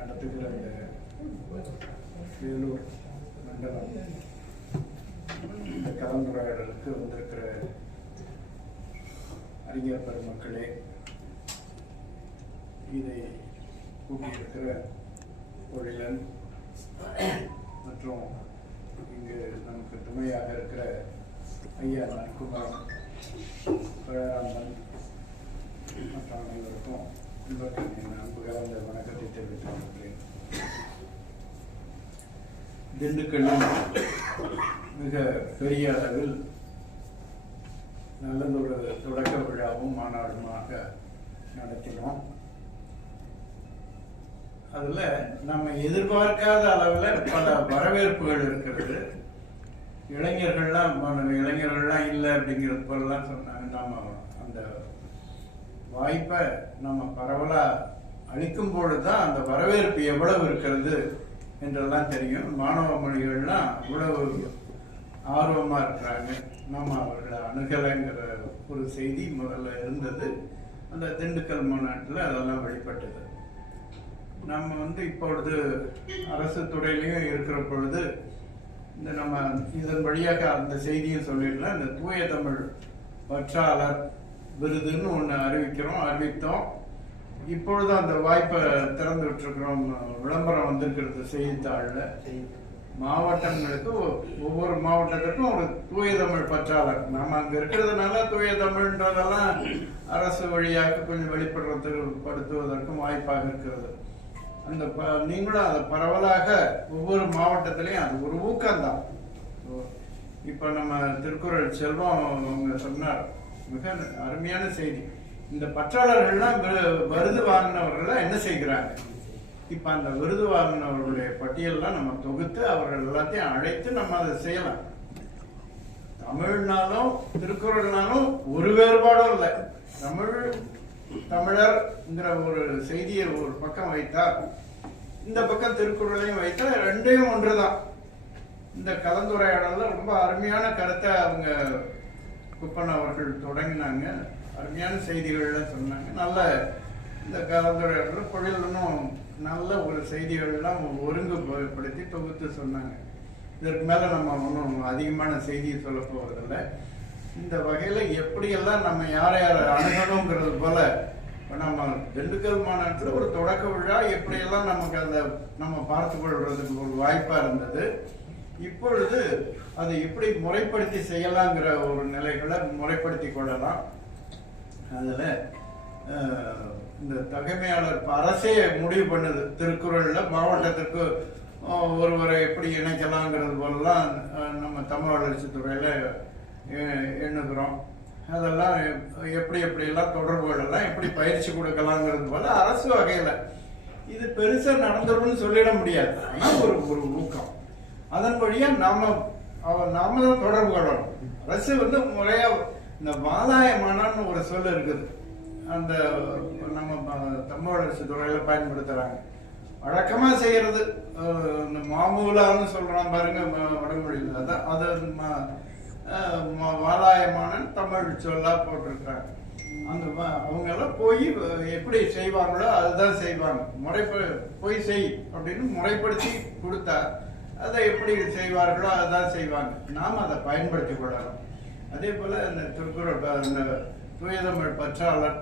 நடத்துகிற இந்த வேலூர் மண்டலம் இந்த கலந்துரையாடலுக்கு வந்திருக்கிற அறிஞர் பெருமக்களே இதை கூட்டியிருக்கிற தொழிலன் மற்றும் இங்கு நமக்கு துணையாக இருக்கிற ஐயா நன்குமார் பிரயாரம்பன் மற்ற அனைவருக்கும் வணக்கத்தை தெரிவித்துக் திண்டுக்கல்லில் மிக பெரிய அளவில் நல்லதொரு தொடக்க விழாவும் மாநாடுமாக நடத்தினோம். அதுல நம்ம எதிர்பார்க்காத அளவில் பல வரவேற்புகள் இருக்கிறது. இளைஞர்கள்லாம் இளைஞர்கள்லாம் இல்லை அப்படிங்கிறது போலலாம் சொன்னாங்க. நாம அந்த வாய்ப்பை நம்ம பரவலாக அளிக்கும் பொழுதுதான் அந்த வரவேற்பு எவ்வளவு இருக்கிறது என்றெல்லாம் தெரியும். மாணவ மொழிகள்லாம் இவ்வளவு ஆர்வமாக இருக்கிறாங்க. நம்ம அவர்களை அணுகலைங்கிற ஒரு செய்தி முதல்ல இருந்தது. அந்த திண்டுக்கல் மாநாட்டில் அதெல்லாம் வெளிப்பட்டது. நம்ம வந்து இப்பொழுது அரசு துறையிலையும் இருக்கிற பொழுது இந்த நம்ம இதன் வழியாக அந்த செய்தியும் சொல்லிடலாம். இந்த தூய தமிழ் பற்றாளர் விருதுன்னு ஒன்று அறிவிக்கிறோம் அறிவித்தோம். இப்பொழுது அந்த வாய்ப்பை திறந்து விட்டுருக்குறோம். விளம்பரம் வந்திருக்கிறது செய்தித்தாளில். மாவட்டங்களுக்கு ஒவ்வொரு மாவட்டத்துக்கும் ஒரு தூய தமிழ் பற்றாளர். நம்ம அங்கே இருக்கிறதுனால தூய தமிழ்ன்றதெல்லாம் அரசு வழியாக கொஞ்சம் வெளிப்படுறதுக்கு படுத்துவதற்கும் வாய்ப்பாக இருக்கிறது. அந்த ப- நீங்களும் அதை பரவலாக ஒவ்வொரு மாவட்டத்திலையும் அது ஒரு ஊக்கம்தான். இப்போ நம்ம திருக்குறள் செல்வம் அவங்க சொன்னார். மிக அருமையான செய்தி. இந்த பற்றாளர்கள்லாம் விருது வாங்கினவர்கள்லாம் என்ன செய்கிறாங்க? இப்ப அந்த விருது வாங்கினவர்களுடைய பட்டியல்லாம் நம்ம தொகுத்து அவர்கள் எல்லாத்தையும் அழைத்து நம்ம அதை செய்யலாம். தமிழ்னாலும் திருக்குறள்னாலும் ஒரு வேறுபாடும் இல்லை. தமிழ் தமிழர்ங்கிற ஒரு செய்தியை ஒரு பக்கம் வைத்தா இந்த பக்கம் திருக்குறளையும் வைத்தா ரெண்டையும் ஒன்றுதான். இந்த கலந்துரையாடல்ல ரொம்ப அருமையான கருத்தை அவங்க குப்பன் அவர்கள் தொடங்கினாங்க. அருமையான செய்திகள்லாம் சொன்னாங்க. நல்ல இந்த கலந்துரையாடல் பொழிலும் நல்ல ஒரு செய்திகள்லாம் ஒருங்குபடுத்தி தொகுத்து சொன்னாங்க. இதற்கு மேலே நம்ம ஒன்றும் அதிகமான செய்தியை சொல்ல போவதில்லை. இந்த வகையில் எப்படியெல்லாம் நம்ம யாரை யாரை அணுகணுங்கிறது போல இப்போ நம்ம திண்டுக்கல் மாநாட்டில் ஒரு தொடக்க விழா எப்படியெல்லாம் நமக்கு அந்த நம்ம பார்த்து கொள்றதுக்கு ஒரு வாய்ப்பாக இருந்தது. இப்பொழுது அதை எப்படி முறைப்படுத்தி செய்யலாங்கிற ஒரு நிலைகளை முறைப்படுத்தி கொள்ளலாம். அதில் இந்த தகைமையாளர் அரசே முடிவு பண்ணுது. திருக்குறளில் மாவட்டத்திற்கு ஒருவரை எப்படி இணைக்கலாங்கிறது போலலாம் நம்ம தமிழ் வளர்ச்சித்துறையில் எண்ணுகிறோம். அதெல்லாம் எப்- எப்படி எப்படியெல்லாம் தொடர்புகளெல்லாம் எப்படி பயிற்சி கொடுக்கலாங்கிறது போல அரசு வகையில் இது பெருசாக நடந்துடும் சொல்லிட முடியாது. ஆனால் ஒரு ஒரு ஊக்கம். அதன் வழியா நாம அவர் நாம தான் தொடர்பு கொள்ளணும். அரசு வந்து முறையா இந்த வாதாயமானன்னு ஒரு சொல் இருக்குது. அந்த நம்ம தமிழ் அரசு துறையில பயன்படுத்துறாங்க. வழக்கமா செய்யறது இந்த மாமூலான்னு சொல்றான் பாருங்க வடமொழியில். அதான் அது ம- தமிழ் சொல்லா போட்டிருக்காங்க. அந்த வ- அவங்க எல்லாம் போய் எப்படி செய்வாங்களோ அதுதான் செய்வாங்க. முறைப்ப போய் செய் அப்படின்னு முறைப்படுத்தி கொடுத்தா அதை எப்படி செய்வார்களோ அதுதான் செய்வாங்க. நாம் அதை பயன்படுத்தி கொள்ளலாம். அதே போல இந்த திருக்குறள் இந்த தூயதமிழ் பற்றாளர்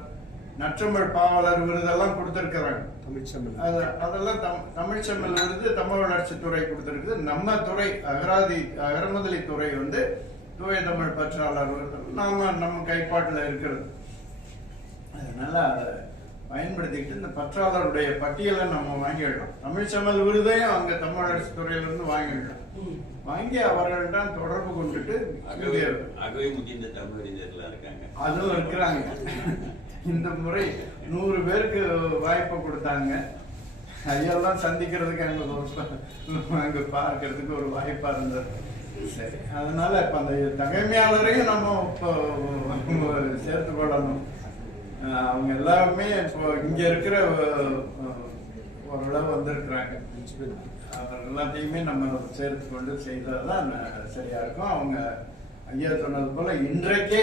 நற்றமிழ் பாவலர் விருதெல்லாம் கொடுத்திருக்கிறாங்க. தமிழ்ச்செம்மல். அது அதெல்லாம் தம் தமிழ்ச்செம்மல் விருது தமிழ் வளர்ச்சித் துறை கொடுத்திருக்குது. நம்ம துறை அகராதி அகரமுதலி துறை வந்து தூய தமிழ் பற்றாளர் விருது. நாம நம்ம கைப்பாட்டில் இருக்கிறது. அதனால அதை பயன்படுத்திக்கிட்டு இந்த பற்றாளருடைய பட்டியலை நம்ம வாங்கிடலாம். தமிழ்ச்செம்மல் விருதையும் அங்க தமிழ் வளர்ச்சித் துறையிலிருந்து வாங்கிடலாம். வாங்கி அவர்கள்தான் தொடர்பு கொண்டுட்டு அகவை முதிர்ந்த தமிழறிஞர்களா இருக்காங்க. அதுவும் இருக்கிறாங்க. இந்த முறை நூறு பேருக்கு வாய்ப்பு கொடுத்தாங்க. ஐயெல்லாம் சந்திக்கிறதுக்கு அங்க ஒரு- அங்க பார்க்கறதுக்கு ஒரு வாய்ப்பா இருந்தது. சரி அதனால இப்ப அந்த தகைமையாளரையும் நம்ம இப்போ சேர்த்து கொள்ளணும். அவங்க எல்லாருமே இப்போ இங்க இருக்கிற ஓரளவு வந்திருக்கிறாங்க. எல்லாத்தையுமே நம்ம சேர்த்து கொண்டு செய்தாதான் சரியா இருக்கும். அவங்க ஐயா சொன்னது போல இன்றைக்கே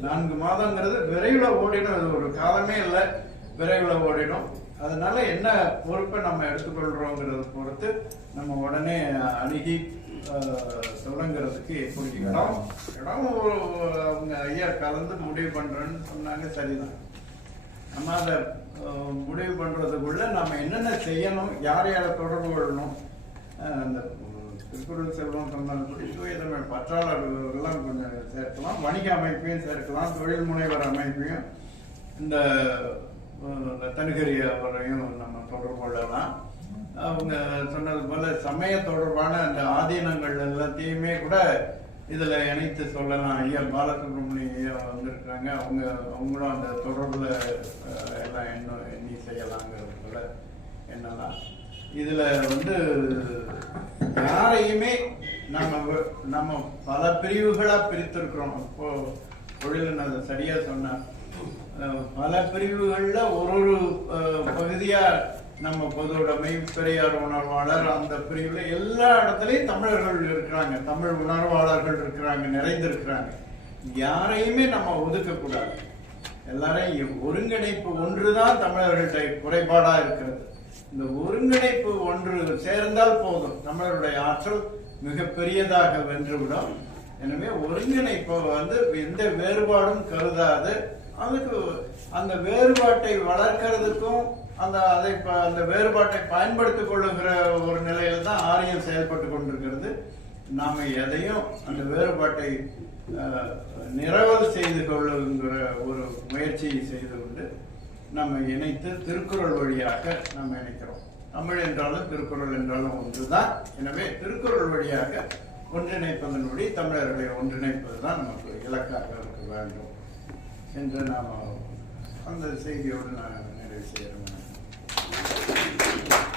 நான்கு மாதங்கிறது விரைவில் ஓடிடும். அது ஒரு காலமே இல்லை. விரைவில் ஓடிடும். அதனால என்ன பொறுப்பை நம்ம எடுத்துக்கொள்றோங்கிறத பொறுத்து நம்ம உடனே அணுகி தொடங்குறதுக்கு எப்படி இடம்? இடம் அவங்க ஐயா கலந்து முடிவு பண்றேன்னு சொன்னாங்க. சரிதான். நம்ம அதை முடிவு பண்ணுறதுக்குள்ளே நம்ம என்னென்ன செய்யணும் யார் யாரை தொடர்பு கொள்ளணும் அந்த திருக்குறள் செல்வம் சொன்னபடி தூயதமிழ் பற்றாளர்கள்லாம் கொஞ்சம் சேர்க்கலாம் வணிக அமைப்பையும் சேர்க்கலாம் தொழில் முனைவர் அமைப்பையும் இந்த அஹ், இந்த அவரையும் நம்ம தொடர்பு கொள்ளலாம். அவங்க சொன்னது போல சமய தொடர்பான அந்த ஆதீனங்கள் எல்லாத்தையுமே கூட இதில் இணைத்து சொல்லலாம். ஐயா பாலசுப்ரமணிய ஐயா வந்திருக்காங்க அவங்க அவங்களும் அந்த தொடர்பில் எல்லாம் என்ன எண்ணி செய்யலாங்கிறது போல என்னலாம் இதில் வந்து யாரையுமே நம்ம நம்ம பல பிரிவுகளாக பிரித்திருக்கிறோம். இப்போ தொழில் அதை சரியாக சொன்னார் பல பிரிவுகளில் ஒரு ஒரு பகுதியாக நம்ம பொது உடைமை பெரியார் உணர்வாளர் அந்த பிரிவில் எல்லா இடத்துலையும் தமிழர்கள் இருக்கிறாங்க. தமிழ் உணர்வாளர்கள் இருக்கிறாங்க நிறைந்திருக்கிறாங்க. யாரையுமே நம்ம ஒதுக்கக்கூடாது. எல்லாரையும் ஒருங்கிணைப்பு ஒன்று தான் தமிழர்கள்ட்ட குறைபாடாக இருக்கிறது. இந்த ஒருங்கிணைப்பு ஒன்று சேர்ந்தால் போதும். தமிழருடைய ஆற்றல் மிகப்பெரியதாக வென்றுவிடும். எனவே ஒருங்கிணைப்பை வந்து எந்த வேறுபாடும் கருதாது. அதுக்கு அந்த வேறுபாட்டை வளர்க்கறதுக்கும் அந்த அதை ப- அந்த வேறுபாட்டை பயன்படுத்திக் கொள்ளுகிற ஒரு நிலையில தான் ஆரியம் செயல்பட்டு கொண்டிருக்கிறது. நாம் எதையும் அந்த வேறுபாட்டை நிரவல் செய்து கொள்ளுங்கிற ஒரு முயற்சியை செய்து கொண்டு நம்ம இணைத்து திருக்குறள் வழியாக நம்ம இணைக்கிறோம். தமிழ் என்றாலும் திருக்குறள் என்றாலும் ஒன்றுதான். எனவே திருக்குறள் வழியாக ஒன்றிணைப்பதனுடைய தமிழர்களை ஒன்றிணைப்பது தான் நமக்கு இலக்காக இருக்க வேண்டும். என்று நாம் அந்த செய்தியோடு நான் நிறைவு செய்கிறேன். いいね。